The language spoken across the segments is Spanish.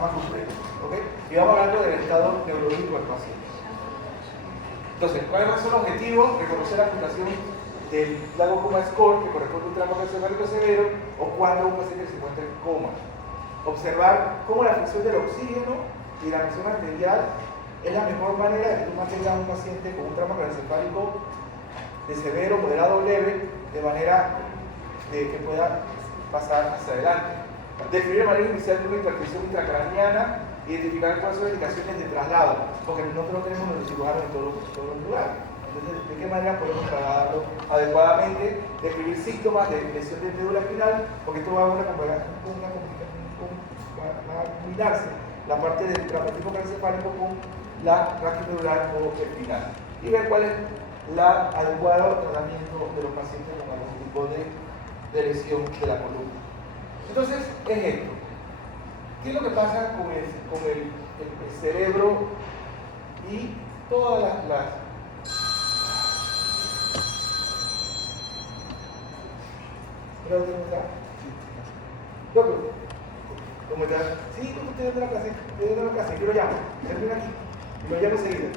más complejo. ¿Okay? Y vamos hablando del estado neurológico del paciente. Entonces, ¿cuáles son los objetivos? Reconocer la afectación del glaucoma score, que corresponde a un trauma encefálico severo, o cuando un paciente se encuentra en coma. Observar cómo la fricción del oxígeno y la presión arterial es la mejor manera de que tú mantengas a un paciente con un trauma encefálico de severo, moderado o leve, de manera de que pueda pasar hacia adelante. Describir el manejo inicial de una hipertensión intracraniana, identificar cuáles son las indicaciones de traslado, porque nosotros no tenemos los cirujanos en todos los lugares. Entonces, ¿de qué manera podemos trasladarlo adecuadamente? Describir síntomas de lesión de médula espinal, porque esto va a combinarse la parte del traumatismo encefálico con la raquiomedular o espinal. Y ver cuál es el adecuado tratamiento de los pacientes con algún tipo de lesión de la columna. Entonces, es esto. ¿Qué es lo que pasa con el cerebro y todas las ¿Cómo está? Sí, ¿cómo usted de la clase? Yo lo llamo. Termina aquí. Y lo llamo enseguida.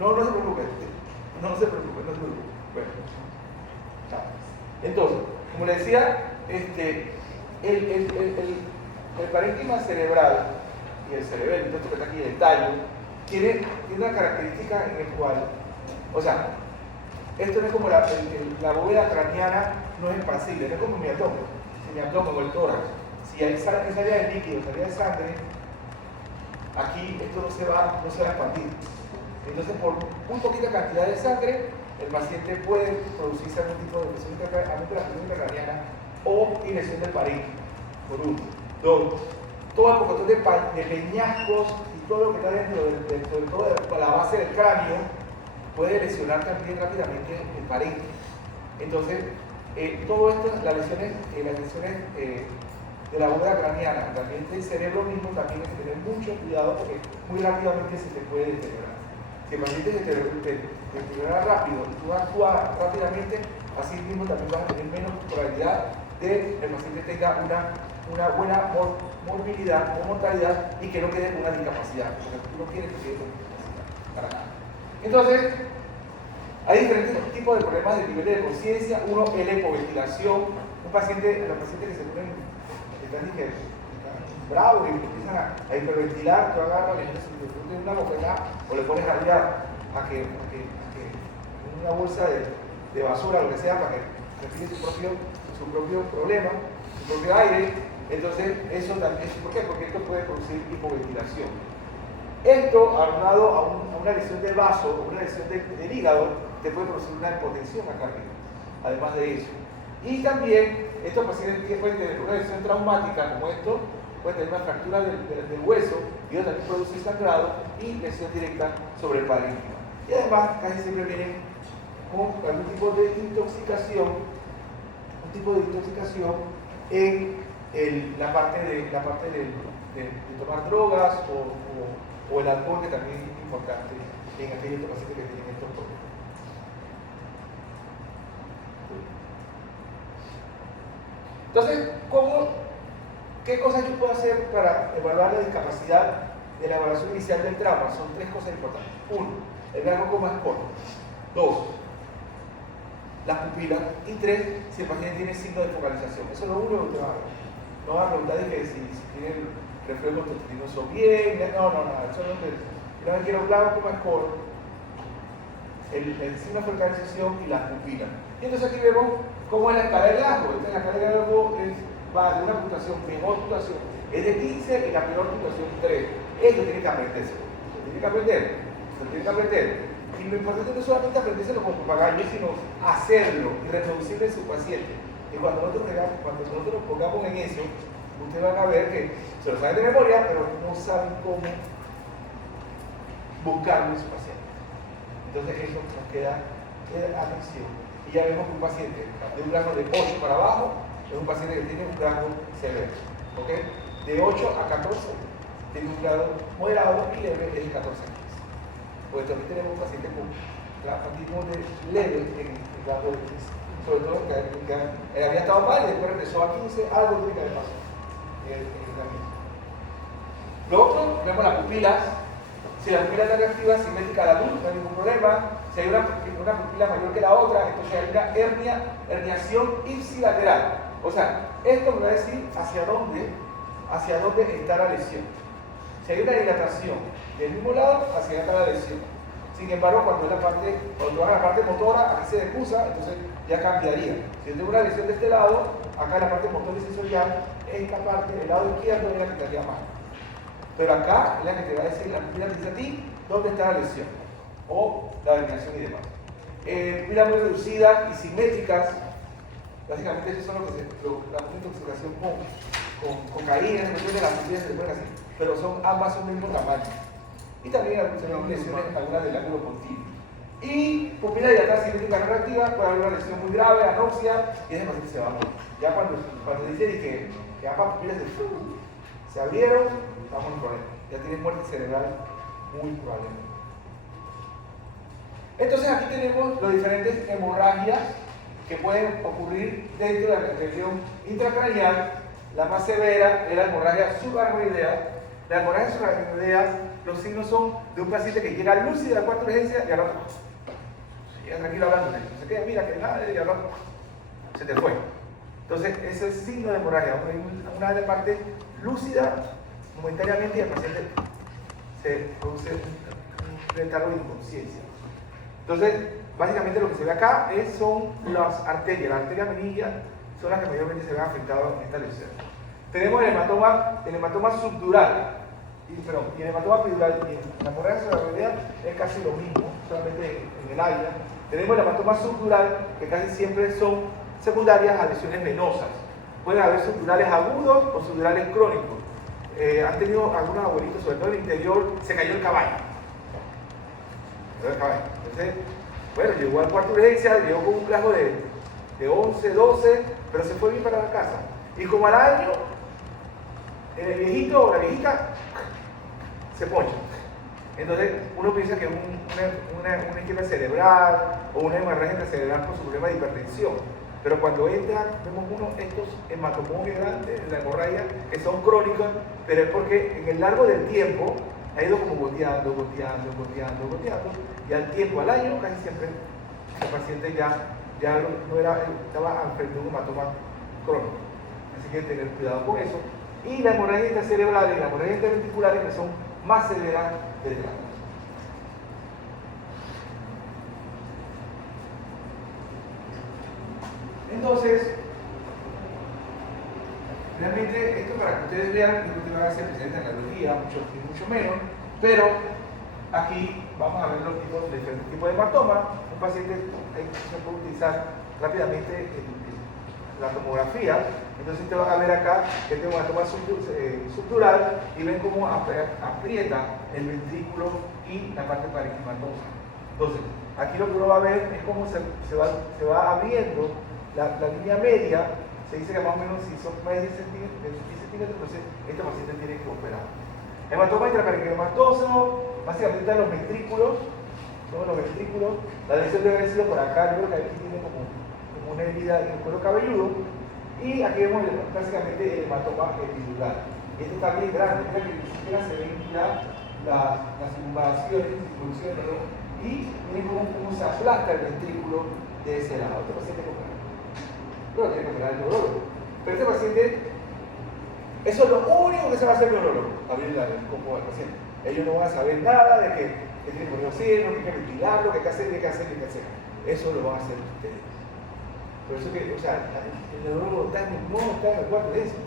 No se preocupe. No se preocupe. Bueno. Entonces, como le decía, el parénquima cerebral y el cerebelo, esto que está aquí, el tallo, tiene una característica en el cual, o sea, esto no es como la bóveda craneana, no es expansible, no es como mi abdomen, si mi abdomen o el tórax, si hay esa área de líquido, esa área de sangre, aquí esto no se va a expandir. Entonces, por muy poquita cantidad de sangre, el paciente puede producirse algún tipo de lesión intracraniana o lesión del parénquima, por uno. Dos, todo el pocotón de peñascos y todo lo que está dentro de toda la base del cráneo puede lesionar también rápidamente el parénquima. Entonces, todo esto, las lesiones de la bóveda craneana, también del cerebro mismo, también hay que tener mucho cuidado porque muy rápidamente se te puede deteriorar. Si el paciente se deteriora rápido y tú actúas rápidamente, así mismo también vas a tener menos probabilidad de que el paciente tenga una buena morbilidad o mortalidad y que no quede con una discapacidad, porque tú no quieres que quede con discapacidad, para nada. Entonces, hay diferentes tipos de problemas de nivel de conciencia. Uno es la hipoventilación. Los pacientes que se ponen, están bravos y empiezan a hiperventilar, tú agarras, le pones una bofetada o le pones arriba a que una bolsa de basura, lo que sea, para que respire su propio problema, su propio aire. Entonces, eso también, ¿por qué? Porque esto puede producir hipoventilación. Esto, aunado a una lesión del vaso o una lesión del hígado, te puede producir una hipotensión cardíaca, además de eso. Y también, estos pacientes pueden tener una lesión traumática como esto, pueden tener una fractura del hueso, y eso también produce sangrado y lesión directa sobre el parénquima. Y además, casi siempre vienen con algún tipo de intoxicación, en la parte de tomar drogas o el alcohol, que también es importante en aquellos pacientes que tienen estos problemas. Entonces, ¿qué cosas yo puedo hacer para evaluar la discapacidad de la evaluación inicial del trauma? Son tres cosas importantes. Uno, el glaucoma score. Dos, las pupilas. Y tres, si el paciente tiene signo de focalización. Eso es lo único que te va a ver. No va a preguntar de que si tiene el reflejo testiginoso bien. No. Eso no es. Yo no quiero glaucoma score, el signo de focalización y las pupilas. Y entonces aquí vemos cómo es la escala de Glasgow. Esta es la escala de Glasgow, va de una puntuación, mejor puntuación es de 15 y la peor puntuación 3. Esto tiene que aprenderse. Se tiene que aprender. Y lo importante no es solamente aprendérselo como papagayo, sino hacerlo y reproducirlo en su paciente. Y cuando nosotros nos pongamos en eso, ustedes van a ver que se lo saben de memoria, pero no saben cómo buscarlo en su paciente. Entonces eso nos queda atención. Y ya vemos que un paciente de un grado de 8 para abajo es un paciente que tiene un grado severo. ¿Okay? De 8 a 14 tiene un grado moderado y leve es de 14 a 15. Porque también tenemos un paciente con traumatismo leve en el grado de 15. Sobre todo que había estado mal y después regresó a 15, algo tiene que haber pasado en el camino. Lo otro, vemos las pupilas. Si la pupila está reactiva, simétrica a la luz, no hay ningún problema. Si hay una pupila mayor que la otra, entonces hay una herniación ipsilateral. O sea, esto me va a decir hacia dónde está la lesión. Si hay una dilatación del mismo lado, hacia allá está la lesión. Sin embargo, cuando van a la parte motora, aquí se decusa, entonces ya cambiaría. Si yo tengo una lesión de este lado, acá en la parte motora y sensorial, esta parte, el lado izquierdo, es la que estaría mal. Pero acá es la que te va a decir, la pupila te dice a ti dónde está la lesión o la herniación y demás. Pupilas muy reducidas y simétricas, básicamente esos son la intoxicación con cocaína, de las pupilas se ponen así, pero ambas son del mismo tamaño. Y también algunas lesiones, algunas del ángulo continuo. Y pupila dilatada simétrica no reactiva, puede haber una lesión muy grave, anoxia, y ese paciente se va a morir. Ya cuando dice que ambas pupilas se abrieron, estamos en problema. Ya tiene muerte cerebral muy probablemente. Entonces aquí tenemos las diferentes hemorragias que pueden ocurrir dentro de la región intracraneal. La más severa es la hemorragia subaracnoidea. La hemorragia subaracnoidea, los signos son de un paciente que llega lúcido a la cuarta urgencia y al rato llega tranquilo hablando, se queda, mira que nada, y al rato se te fue. Entonces, ese es el signo de hemorragia. Una parte lúcida momentáneamente y el paciente se produce un retardo de inconsciencia. Entonces, básicamente lo que se ve acá son las arterias. Las arterias meningias son las que mayormente se ven afectadas en esta lesión. Tenemos el hematoma subdural, y el hematoma epidural, y la hemorragia subaracnoidea es casi lo mismo, solamente en el área. Tenemos el hematoma subdural, que casi siempre son secundarias a lesiones venosas. Pueden haber subdurales agudos o subdurales crónicos. Han tenido algunos abuelitos, sobre todo en el interior, se cayó el caballo. Entonces, bueno, llegó a la cuarta urgencia, llegó con un plazo de 11, 12, pero se fue bien para la casa. Y como al año, el viejito o la viejita se poncha. Entonces, uno piensa que es una isquemia cerebral o una hemorragia cerebral por su problema de hipertensión. Pero cuando entra, vemos estos hematomones grandes en la hemorragia que son crónicas, pero es porque en el largo del tiempo ha ido como goteando, y al tiempo, al año, casi siempre el paciente ya no estaba frente a un hematoma crónico. Así que hay que tener cuidado con eso. Y la hemorragia intercerebral y la hemorragia interventricular que son más severas del trato. Entonces, realmente esto para que ustedes vean, no te van a ser presentes en la biología, mucho menos, pero aquí vamos a ver los diferentes tipos de hematoma. Un paciente se puede utilizar rápidamente la tomografía. Entonces te van a ver acá que tengo una hematoma subdural y ven cómo aprieta el ventrículo y la parte parenquimatosa. Entonces, aquí lo que uno va a ver es cómo se va abriendo la línea media. Se dice que más o menos si son más de 10 centímetros, entonces este paciente tiene que operar. Hematoma intraparenquimatoso, básicamente están los ventrículos, todos los ventrículos. La lesión debe haber sido por acá, yo creo que aquí tiene como una herida en el cuero cabelludo. Y aquí vemos básicamente el hematoma epidural. Este está bien grande, mira que ni siquiera se ven ya las circunvalaciones, y miren cómo se aplasta el ventrículo de ese lado. Este paciente pero tiene que operar el neurólogo. Pero este paciente, eso es lo único que se va a hacer el neurólogo, abrir el combo del paciente. Ellos no van a saber nada de que tiene que poner oxígeno, que hay que ventilarlo, que hay que hacer. Eso lo van a hacer ustedes. Por eso que, o sea, el neurólogo no está en el cuarto de eso.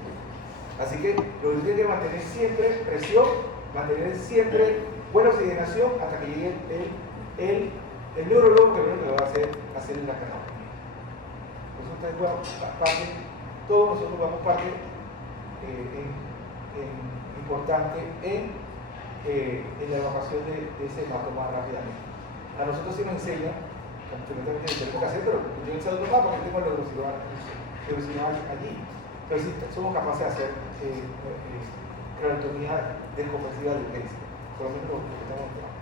Así que lo que tiene que mantener siempre presión, mantener siempre buena oxigenación hasta que llegue el neurólogo, que lo que va a hacer en la canal. Todos nosotros jugamos parte importante en la evacuación de ese hematoma rápidamente. A nosotros sí nos enseña, tenemos que hacer, pero yo en salud no porque tengo el neurocirujano allí. Pero sí somos capaces de hacer craneotomía descompresiva de urgencia, por lo menos lo que estamos hablando.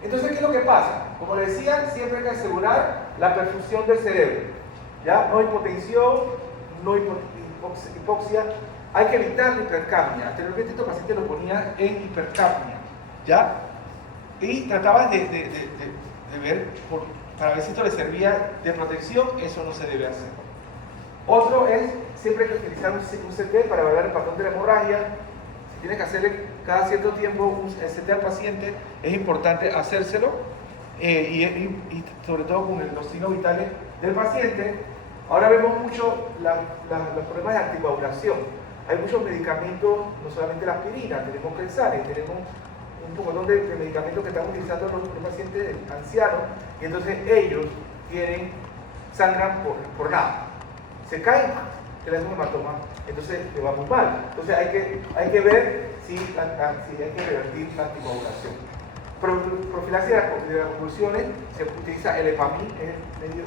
Entonces, ¿qué es lo que pasa? Como les decía, siempre hay que asegurar la perfusión del cerebro. ¿Ya? No hipotensión, no hipoxia, hay que evitar la hipercapnia. Anteriormente estos pacientes lo ponían en hipercapnia, ¿ya? Y trataban de ver, para ver si esto les servía de protección. Eso no se debe hacer. Otro es, siempre hay que utilizar un CT para evaluar el patrón de la hemorragia. Si tiene que hacerle cada cierto tiempo un CT al paciente, es importante hacérselo, y sobre todo con los signos vitales del paciente. Ahora vemos mucho los problemas de anticoagulación. Hay muchos medicamentos, no solamente la aspirina, tenemos Kelsare, tenemos un poco de medicamentos que están utilizando los pacientes ancianos, y entonces ellos sangran por nada. Se caen, se le hace un hematoma, entonces le va muy mal. Entonces hay que ver si hay que revertir la anticoagulación. Profilaxis de las convulsiones, se utiliza el EPAMIN, es el medio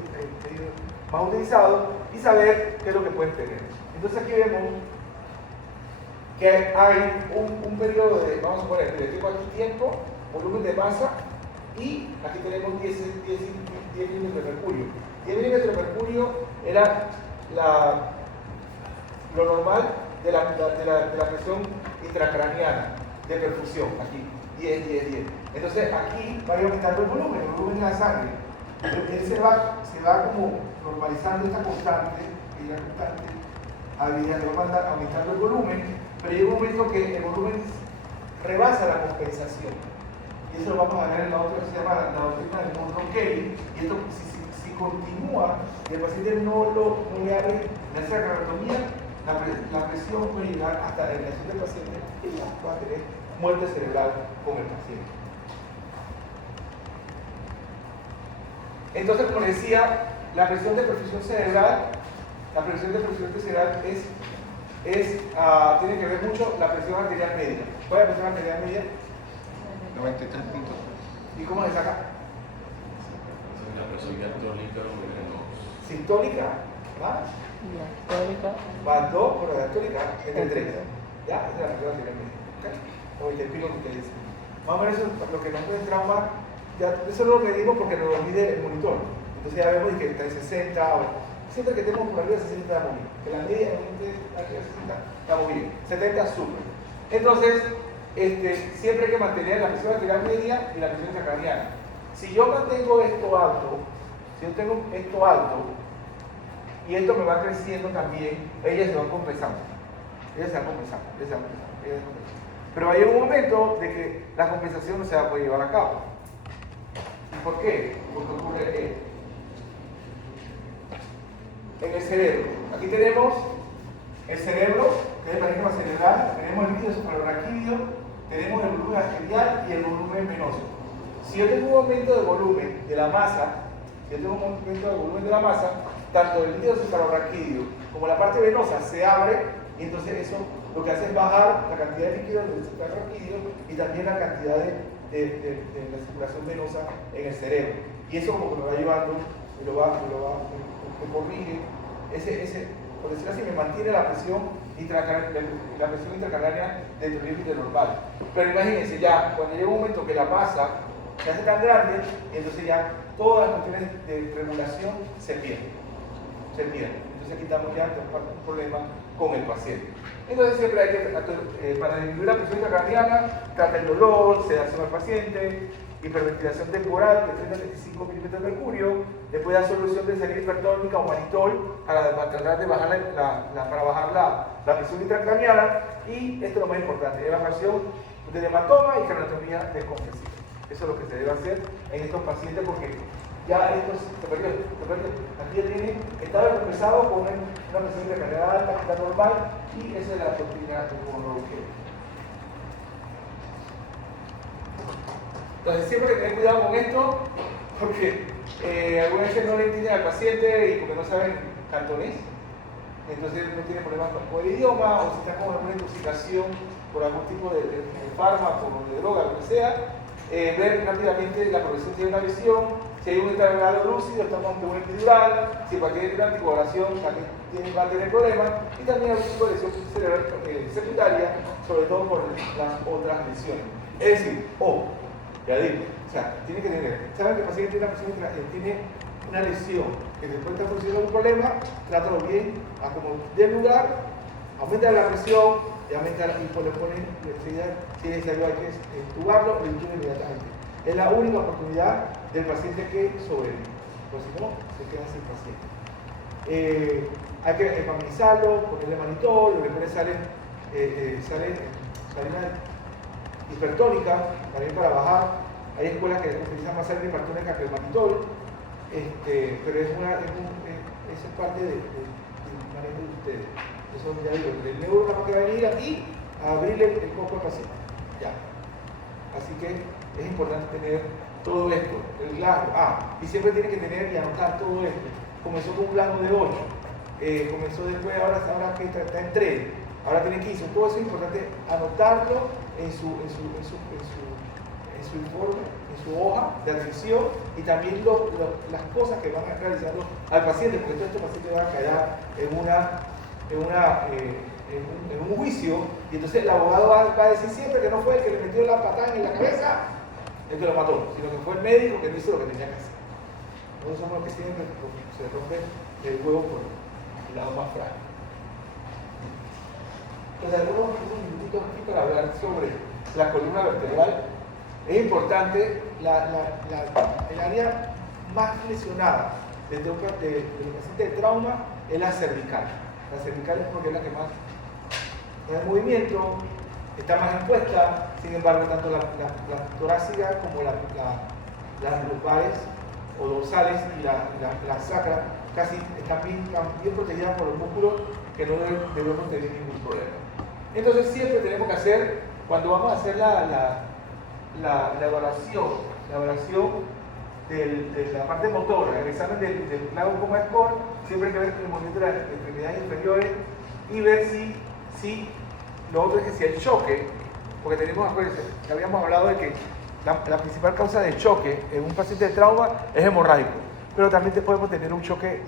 más utilizado, y saber qué es lo que pueden tener. Entonces aquí vemos que hay un periodo de, vamos a poner, tengo aquí tiempo, volumen de masa, y aquí tenemos 10 milímetros de mercurio. 10 milímetros de mercurio era lo normal de la presión intracraneana de perfusión, aquí, 10. Entonces aquí va aumentando el volumen de la sangre. Él se va como normalizando esta constante, a medida que va aumentando el volumen, pero llega un momento que el volumen rebasa la compensación. Y eso lo vamos a ver en la otra que se llama la doctrina de Monroe-Kelly. Y esto, si continúa y el paciente no le abre la sacrotomía, la presión puede llegar hasta la eliminación del paciente y ya va a tener muerte cerebral con el paciente. Entonces, como les decía, la presión de perfusión cerebral, tiene que ver mucho la presión arterial media. ¿Cuál es la presión arterial media? 93 puntos. ¿Y cómo se saca? La presión diastólica o menos. Sistólica, ¿va? Diastólica. Va 2, pero diastólica es de 3. ¿Ya? Esa es la presión arterial media. ¿Okay? O el pico que ustedes dicen. Más o menos eso es lo que nos puede traumar. Ya, eso no lo medimos porque nos lo mide el monitor. Entonces ya vemos que está en 60 o siempre que tenemos por arriba de 60 está muy bien. Que la media aquí de 60 está muy bien. 70 súper. Entonces, siempre hay que mantener la presión arterial media y la presión intracraneana. Si yo mantengo esto alto, y esto me va creciendo también, ellas se van compensando. Pero hay un momento de que la compensación no se va a poder llevar a cabo. ¿Y por qué? Porque ocurre esto. En el cerebro. Aquí tenemos el cerebro, que es el parénquima cerebral, tenemos el líquido suprarraquídeo, tenemos el volumen arterial y el volumen venoso. Si yo tengo un aumento de volumen de la masa, tanto el líquido suprarraquídeo como la parte venosa se abre, y entonces eso lo que hace es bajar la cantidad de líquido del suprarraquídeo y también la cantidad de la circulación venosa en el cerebro. Y eso como que me va llevando, me corrige, por decirlo así, me mantiene la presión intracraniana dentro del límite normal. Pero imagínense ya, cuando llega un momento que la masa se hace tan grande, entonces ya todas las cuestiones de regulación se pierden. Entonces aquí estamos ya un problema con el paciente. Entonces siempre hay que, para disminuir la presión intracraniana, trata el dolor, sedación al paciente, hiperventilación temporal de 30 a 35 milímetros de mercurio, después da solución de salida hipertónica o manitol para tratar de bajar para bajar la presión intracraniana, y esto es lo más importante, evacuación de hematoma y craniostomía descompresiva. Eso es lo que se debe hacer en estos pacientes, porque ya estos se perdió. Aquí ya tiene, está descompensado con una presión intracraniana alta, que está normal, y esa es la doctrina de Monroe-Kelly. Entonces siempre hay que tener cuidado con esto, porque algunas veces no le entienden al paciente y porque no saben cantonés, entonces no tienen problemas con el idioma, o si están con alguna intoxicación por algún tipo de fármaco o de droga, lo que sea, ver rápidamente la progresión si hay una lesión, si hay un estado lúcido, estamos ante un epidural, si cualquier anticoagulación también va a tener problemas, y también algún tipo de lesión cerebral secundaria, sobre todo por las otras lesiones. Es decir, ya digo, o sea, tiene que tener, saben que el paciente tiene una lesión que después está produciendo un problema, trátalo bien, a como dé lugar, aumenta la presión y aumenta y pues le ponen electricidad, si es necesario hay que entubarlo, lo intuban inmediatamente. Es la única oportunidad del paciente que sobrevive, porque si no, se queda sin paciente. Hay que hepaminizarlo, ponerle manitol, le ponen salina hipertónica, también para bajar. Hay escuelas que utilizan más salina hipertónica que el manitol, pero eso es parte del manejo de ustedes. Eso ya digo, el neuro que va a venir aquí a abrirle el coco al paciente. Ya. Así que es importante tener todo esto, el glasgo. Y siempre tiene que tener y anotar todo esto. Comenzó con un glasgo de 8, comenzó después, ahora que está en 3, ahora tiene 15. Todo eso es importante anotarlo en su informe, en su hoja de atención y también las cosas que van a realizando al paciente, porque todo este paciente va a quedar en un juicio y entonces el abogado va a decir siempre que no fue el que le metió la patada en la cabeza el que lo mató, sino que fue el médico que no hizo lo que tenía que hacer. Nosotros somos los que siempre se rompe el huevo por el lado más frágil. Entonces, algunos minutitos aquí para hablar sobre la columna vertebral. Es importante, el área más lesionada de los pacientes de trauma es la cervical. La cervical es porque es la que más está en movimiento, está más expuesta, sin embargo, tanto la torácica como las lumbares o dorsales y la sacra casi están bien protegidas por los músculos que no debemos tener ningún problema. Entonces siempre tenemos que hacer, cuando vamos a hacer la evaluación de la parte motora, el examen del glaucoma score, siempre hay que ver el movimiento de las extremidades inferiores y ver si lo otro es que si hay choque, porque acuérdense, que habíamos hablado de que la principal causa de choque en un paciente de trauma es hemorrágico, pero también podemos tener un choque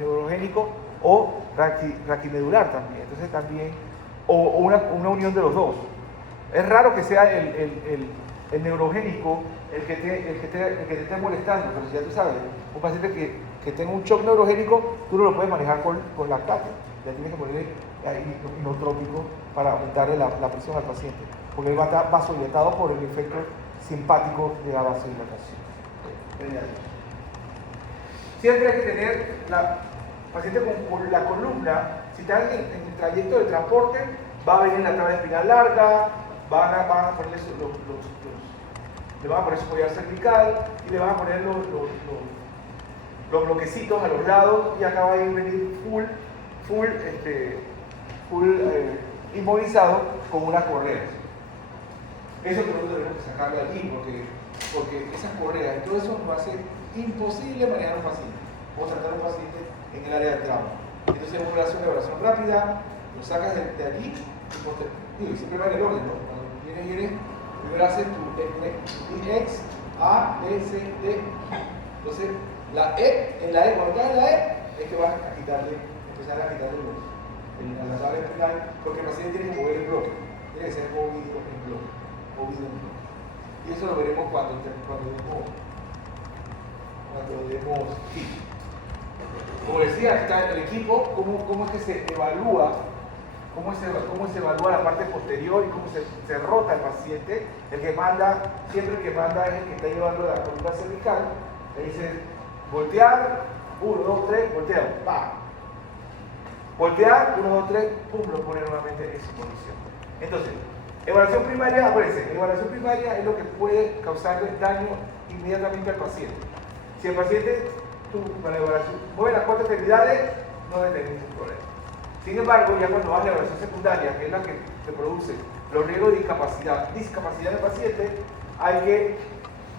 neurogénico o raquimedular también, entonces también, o una unión de los dos. Es raro que sea el neurogénico el que te esté molestando, pero si ya tú sabes, un paciente que tenga un shock neurogénico, tú no lo puedes manejar con lactato, ya tienes que ponerle inotrópico para aumentarle la presión al paciente, porque él va a estar vasodilatado por el efecto simpático de la vasodilatación. Siempre hay que tener paciente con la columna, si está en el trayecto de transporte, va a venir la traba espinal larga, van a ponerle le van a poner su collar cervical y le van a poner los bloquecitos a los lados y acá va a venir full inmovilizado con unas correas. Eso que nosotros tenemos que sacarlo de aquí porque esas correas y todo eso nos va a ser imposible manejar a un paciente o tratar a un paciente en el área del trauma. Entonces vamos a hacer una evaluación rápida, lo sacas de allí y siempre va en el orden, ¿no? Cuando vienes, primero haces tu X, A, B, C, D. Entonces, en la E, cuando estás en la E, es que vas a empezar a quitarle la tabla espinal, porque el paciente tiene que mover el bloque, tiene que ser movido en bloque. Y eso lo veremos cuando demos kit. Como decía, aquí está el equipo, cómo es que se evalúa. Cómo se evalúa la parte posterior y cómo se rota el paciente. Siempre el que manda es el que está llevando la columna cervical. Le dice voltear, 1, 2, 3, volteamos, pa. Voltear, 1, 2, 3, pum, lo pone nuevamente en su posición. Entonces, evaluación primaria, acuérdense, evaluación primaria es lo que puede causarle daño inmediatamente al paciente. Si el paciente, con la evaluación, mueve las 4 extremidades, no debe tener ningún problema. Sin embargo, ya cuando vas a la evaluación secundaria, que es la que te produce los riesgos de discapacidad del paciente, hay que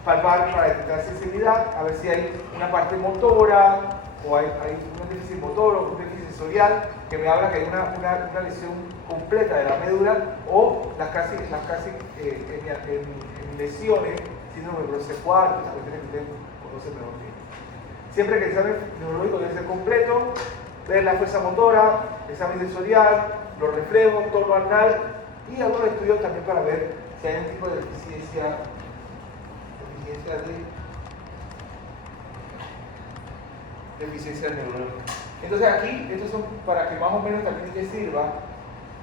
palpar para detectar sensibilidad, a ver si hay una parte motora o hay un déficit motor o un déficit sensorial que me habla que hay una lesión completa de la médula o las casi lesiones, síndrome de Brosse-Poiret, estas cuestiones que ustedes conocen mejor que yo. Siempre que el examen neurológico debe ser completo, ver la fuerza motora, examen sensorial, los reflejos, tono anal y algunos estudios también para ver si hay un tipo de deficiencia neurológica. Entonces aquí, estos son para que más o menos también te sirva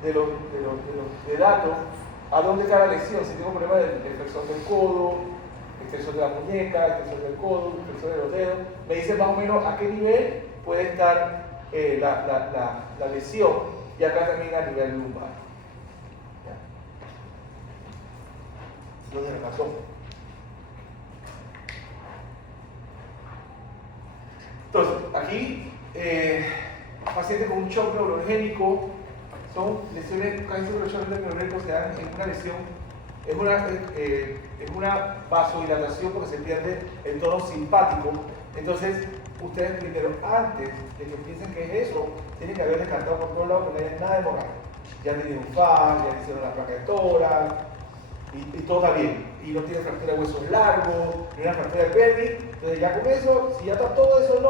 de datos a dónde está la lesión. Si tengo problema del extensor del codo, extensor de la muñeca, extensor del codo, extensor de los dedos, me dice más o menos a qué nivel puede estar la lesión, y acá también a nivel lumbar. ¿Ya? Lo de la razón. Entonces, aquí, pacientes con un shock neurogénico, son lesiones, casi siempre los shocks neurogénicos se dan en una lesión, es una vasodilatación porque se pierde el tono simpático. Entonces, ustedes primero, antes de que piensen que es eso, tienen que haber descartado por todos lados que no haya nada de hemorragia. Ya tienen un FAR, ya le hicieron la placa de tórax, y todo está bien. Y no tiene fractura de huesos largos, ni una fractura de pelvis. Entonces ya con eso, si ya está todo eso, no.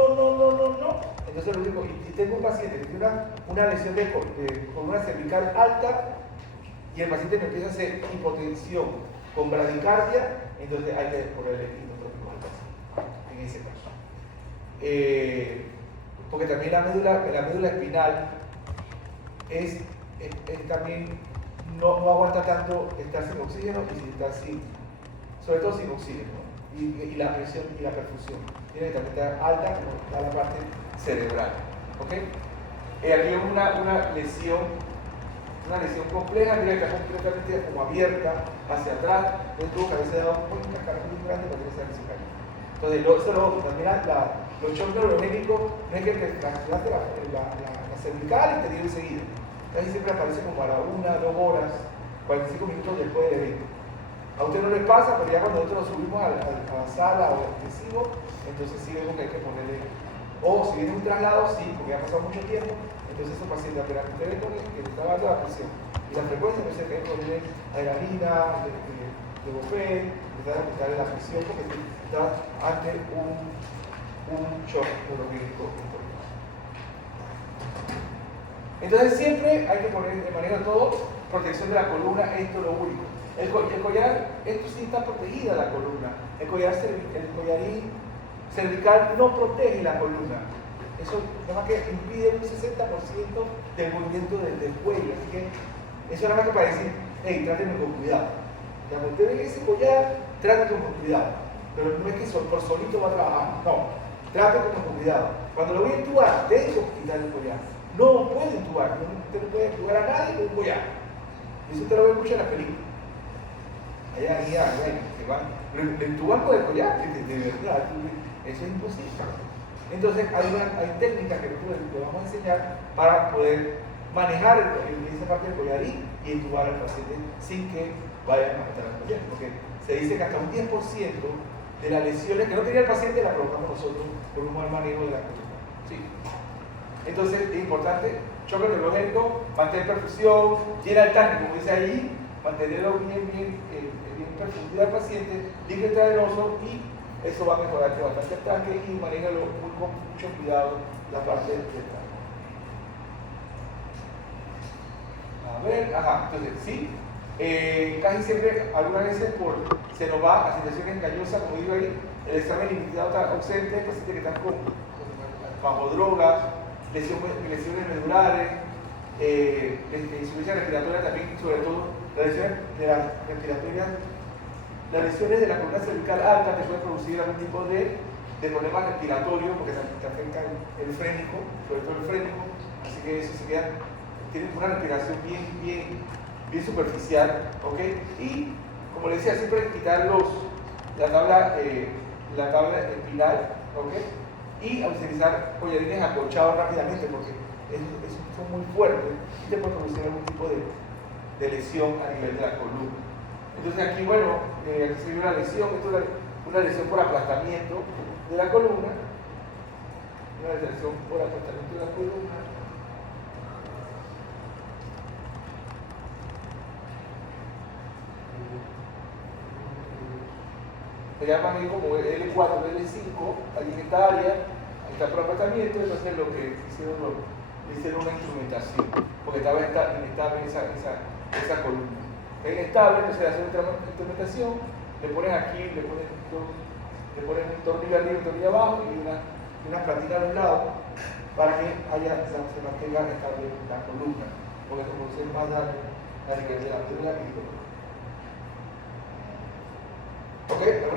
Entonces lo único, y tengo un paciente que tiene una lesión de columna cervical alta, y el paciente me empieza a hacer hipotensión con bradicardia, entonces hay que ponerle inotrópico al paciente, en ese caso. Porque también la médula espinal es también no aguanta tanto estar sin oxígeno y si está sobre todo sin oxígeno, ¿no? y la presión y la perfusión tiene que también estar alta como está la parte cerebral. ¿Okay? Aquí vemos una lesión compleja, mira que está completamente como abierta hacia atrás, entonces tuvo que haberse dado un cascarón muy grande para que se haga. Entonces, eso es lo otro, también los shocks neurogénicos no es que te fracturaste la cervical y te dio enseguida. Casi siempre aparece como a las 1, 2 horas, 45 minutos después del evento. A usted no le pasa, pero ya cuando nosotros nos subimos a la sala o al intensivo, entonces sí vemos que hay que ponerle, o si viene un traslado, sí, porque ha pasado mucho tiempo, entonces esos pacientes apenas que ustedes ponen, que está dando la presión y la frecuencia, entonces hay que ponerle adrenalina, levofén, empezar a aumentarle la presión, porque está ante un shock neurogénico. Entonces siempre hay que poner de manera todo protección de la columna, esto es lo único. El collar, esto sí está protegida la columna. El collarín cervical no protege la columna. Eso nada más que impide un 60% del movimiento del cuello. Así que eso nada más que para decir, hey, trátenme con cuidado. Cuando usted ve ese collar, trátenme con cuidado. Pero no es que por solito va a trabajar, no. Trátenme con cuidado. Cuando lo voy a intubar, tengo que quitar el collar. No puede intubar, usted no puede intubar a nadie con un collar. Eso usted lo ve mucho en las películas. Allá, que van, le intuban con el collar, de verdad, eso es imposible. Entonces hay técnicas que nosotros le vamos a enseñar para poder manejar esa parte del collarín y intubar al paciente sin que vayan a matar al paciente, porque se dice que hasta un 10% de las lesiones que no tenía el paciente la provocamos nosotros por un mal manejo de la columna. ¿Sí? Entonces es importante, choque neurogénico, mantener perfusión, llena el tanque, como dice ahí, mantenerlo bien perfundido al paciente, líquido intravenoso, y eso va a mejorar bastante el tanque y manéjalo con mucho cuidado la parte del tanque. A ver, entonces sí, casi siempre, algunas veces se nos va a situaciones engañosas, como digo ahí, el examen limitado está ausente, pacientes que están bajo drogas, lesiones medulares, insuficiencia respiratoria también, sobre todo las lesiones de las respiratorias, las lesiones de la columna cervical alta que pueden producir algún tipo de problemas respiratorios porque te afecta el frénico, sobre todo el frénico, así que eso se queda, tiene una respiración bien superficial, ¿ok? Y como les decía, siempre quitar la tabla espinal, ¿ok? Y a utilizar collarines acolchados rápidamente porque son muy fuertes y te puede producir algún tipo de lesión a nivel de la columna. Entonces aquí, bueno, aquí se ve una lesión, esto es una lesión por aplastamiento de la columna, una lesión por aplastamiento de la columna. Se llama como L4, L5, ahí en esta área, ahí está por aplastamiento, entonces lo que hicieron le hicieron una instrumentación, porque estaba inestable esa columna. Es inestable, entonces le hacen una instrumentación, le ponen aquí, le ponen un tornillo arriba y un tornillo abajo y una platina a los lados, para que se mantenga estable la columna, porque se produce más daño a nivel de la médula y todo. ¿Ok?